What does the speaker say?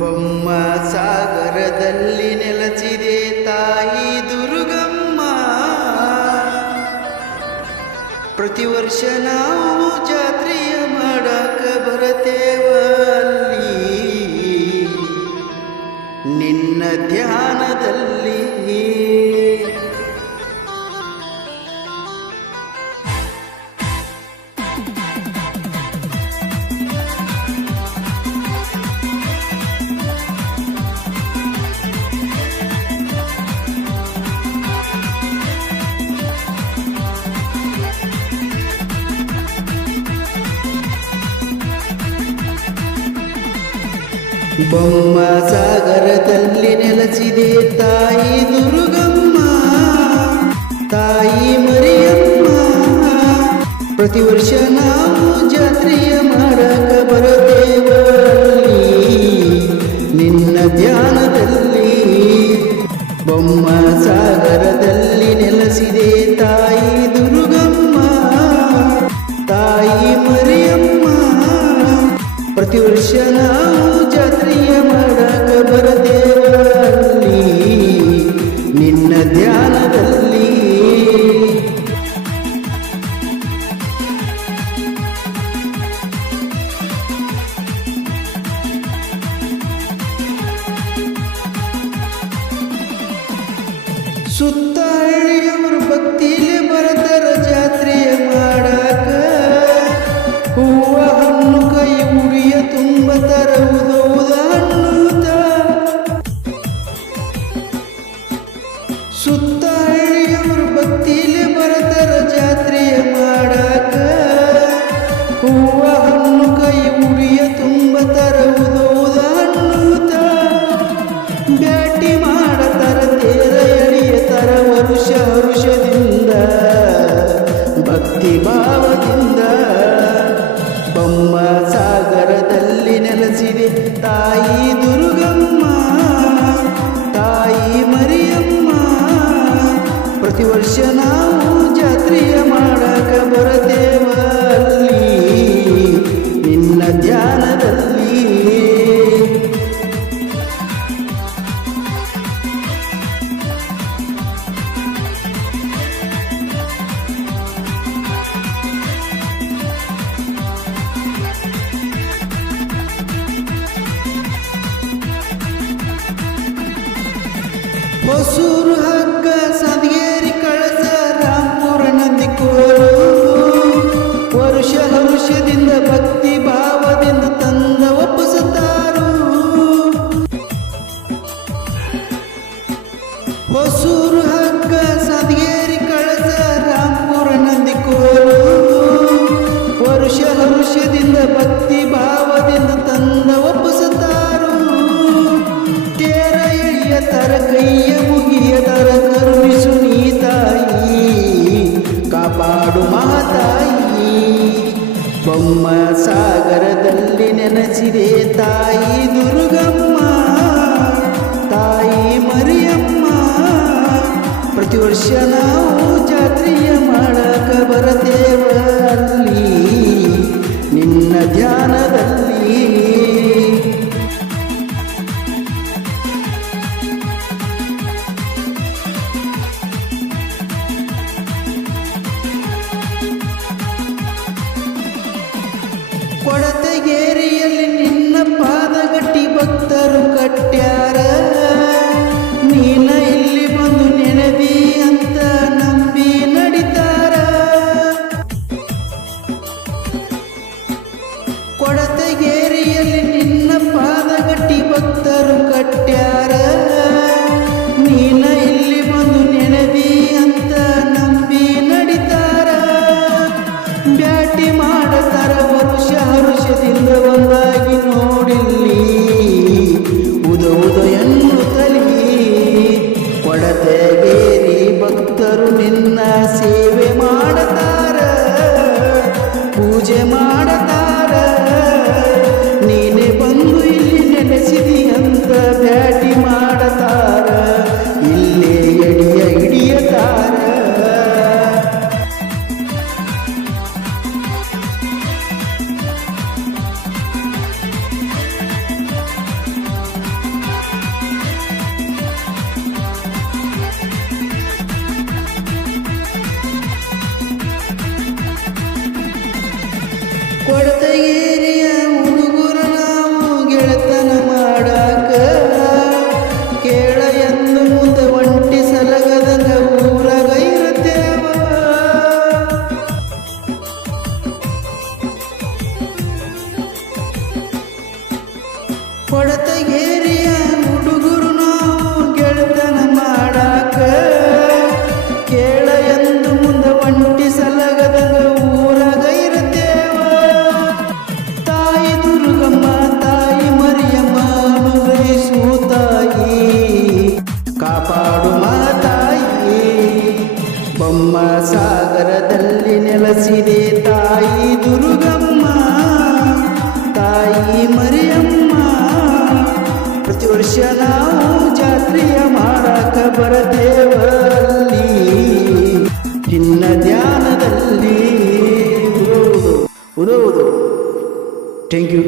ಬೊಮ್ಮ ಸಾಗರದಲ್ಲಿ ನೆಲೆಸಿದೆ ತಾಯಿ ದುರ್ಗಮ್ಮ. ಪ್ರತಿ ವರ್ಷ ನಾವು ಜಾತ್ರೆಯ ಮಾಡಕ ಬರತೇವಲ್ಲಿ ನಿನ್ನ ಧ್ಯಾನದಲ್ಲಿ. ಬೊಮ್ಮ ಸಾಗರದಲ್ಲಿ ನೆಲೆಸಿದೆ ತಾಯಿ ದುರ್ಗಮ್ಮ, ತಾಯಿ ಮರಿಯಮ್ಮ. ಪ್ರತಿ ವರ್ಷ ನಾವು ಜಾತ್ರೆಯ ಮಾಡಕ ಬರತೇವಲ್ಲಿ ನಿನ್ನ ಧ್ಯಾನದಲ್ಲಿ. ಬೊಮ್ಮ ಸಾಗರದಲ್ಲಿ ನೆಲೆಸಿದೆ ತಾಯಿ ದುರ್ಗಮ್ಮ, ತಾಯಿ ಮರಿಯಮ್ಮ. ಪ್ರತಿ ವರ್ಷ ನಾವು ಜಾತ್ರೆಯ ಮಾಡಕ ಬರತೇವಲ್ಲಿ ನಿನ್ನ ಧ್ಯಾನದಲ್ಲಿ. ಸುತ್ತ ಹಳ್ಳಿಯವರು ಭಕ್ತಿಲಿ ಬರತಾರ ಜಾತ್ರೆಯ ಮಾಡಾಕ. ಹೂವ ಹಣ್ಣು ಕೈ ಉಡಿಯ ತುಂಬ ತರುವುದ ಅನ್ನುತ್ತ. ಸುತ್ತ ಹಳ್ಳಿಯವರು ಭಕ್ತಿಲಿ ಬರತಾರ ಜಾತ್ರೆಯ ಮಾಡಾಕ. ಹೂವ ಹಣ್ಣು ಕೈ ಉಡಿಯ ತುಂಬ ತರುವುದ ಅನ್ನುತ್ತ. ಬ್ಯಾಟಿ ಮಾಡತಾರ ತೇರ ಎಳಿಯತಾರ ವರುಷ ಹರುಷದಿಂದ ಭಕ್ತಿ ಭಾವದಿಂದ. ಬೊಮ್ಮ ಸಾಗರದಲ್ಲಿ ನೆಲೆಸಿದೆ ತಾಯಿ ದುರ್ಗಮ್ಮ, ತಾಯಿ ಮರಿಯಮ್ಮ. ಪ್ರತಿ ವರ್ಷ ನಾವು ಜಾತ್ರೆಯ ಮಾಡಕ ಬರತೇವಲ್ಲಿ ನಿನ್ನ ಧ್ಯಾನದಲ್ಲಿ. ಹೊಸೂರು ಹಗ್ಗ ಸಾದಗೇರಿ ಕಳಸ ರಾಂಪುರ ನಂದಿಕೋಲು. ವರುಷ ಹರುಷದಿಂದ ಭಕ್ತಿ ಭಾವದಿಂದ ತಂದ ಒಪ್ಪಿಸುತ್ತಾರು. ಹೊಸೂರು ಹಗ್ಗ ಸಾದಗೇರಿ ಕಳಸ ರಾಂಪುರ ನಂದಿಕೋಲು. ವರುಷ ಹರುಷದಿಂದ ಭಕ್ತಿ ಭಾವದಿಂದ ತಂದ ಒಪ್ಪಿಸುತ್ತಾರು. ತೇರ ಎಳೆಯ ತರ ಕೈಯ ಮುಗಿಯ ತರ ಕರುಣಿಸು ನೀ ತಾಯಿ, ಕಾಪಾಡು ಮಹಾತಾಯಿ. ಬೊಮ್ಮ ಸಾಗರದಲ್ಲಿ ನೆನೆಸಿದೆ ತಾಯಿ ದುರ್ಗಮ್ಮ, ತಾಯಿ ಮರಿಯಮ್ಮ. ಪ್ರತಿ ವರ್ಷ ನಾವು ಜಾತ್ರೆಯ ಮಾಡಕ ಬರತೇವಲ್ಲಿ ನಿನ್ನ ಧ್ಯಾನದಲ್ಲಿ. ಕೊಡತಗೇರಿಯಲ್ಲಿ ನಿನ್ನ ಪಾದಗಟ್ಟಿ ಭಕ್ತರು ಕಟ್ಟ್ಯಾರ. ನೀನ ಇಲ್ಲಿ ಬಂದು ನೆನದಿ ಅಂತ ನಂಬಿ ನಡಿತಾರ. ಕೊಡತಗೇರಿಯಲ್ಲಿ ನಿನ್ನ ಪಾದಗಟ್ಟಿ ಭಕ್ತರು ಕಟ್ಟ್ಯಾರ. ನೀನ ಇಲ್ಲಿ ಬಂದು ನೆನದಿ ಅಂತ ನಂಬಿ ನಡಿತಾರ. ಬ್ಯಾಟಿ ಮಾಡತಾರ ವರುಷ ಹರುಷದಿಂದ ಒಂದಾಗಿ ನೋಡಿಲ್ಲಿ ಉದ ಎನ್ನುತ್ತಲಿ. ಕೊಡತಗೇರಿ ಭಕ್ತರು ನಿನ್ನ ಸೇವೆ ಮಾಡತಾರ, ಪೂಜೆ ಮಾಡತಾರ. ನೀನೆ ಬಂದು ಇಲ್ಲಿ ನೆಲೆಸಿದಿ ಅಂತ ಬ್ಯಾಟಿ ಕೊಡತಗೇರಿಯ ಹುಡುಗರು ನಾವು ಗೆಳೆತನ ಮಾಡಾಕ ಕೇಳ ಎಂದು ಮುಂದೆ ಒಂಟಿ ಸಲಗದಂಗ ಊರಾಗ ಇರುತ್ತೇವ. ಕೊಡತಗೇರಿಯ ಹುಡುಗರು ನಾವು ಗೆಳೆತನ ಮಾಡಾಕ ಕೇಳ ಎಂದು ಮುಂದೆ ಒಂಟಿ ಸಲಗದಂಗ ಊರಾಗ ಇರುತ್ತೇವ. ತಾಯಿ ದುರ್ಗಮ್ಮ ತಾಯಿ ಮರಿಯಮ್ಮ ಅನುಗ್ರಹಿಸು ತಾಯಿ ಕಾಪಾಡು ಮಾತಾಯಿ. ಬೊಮ್ಮ ಸಾಗರದಲ್ಲಿ ನೆಲೆಸಿದೆ ತಾಯಿ ದುರ್ಗಮ್ಮ ತಾಯಿ ಮರಿಯಮ್ಮ. ಪ್ರತಿ ವರ್ಷ ನಾವು ಜಾತ್ರೆಯ ಮಾಡಾಕ ಬರತೇವಲ್ಲಿ ನಿನ್ನ ಧ್ಯಾನದಲ್ಲಿ. Thank you.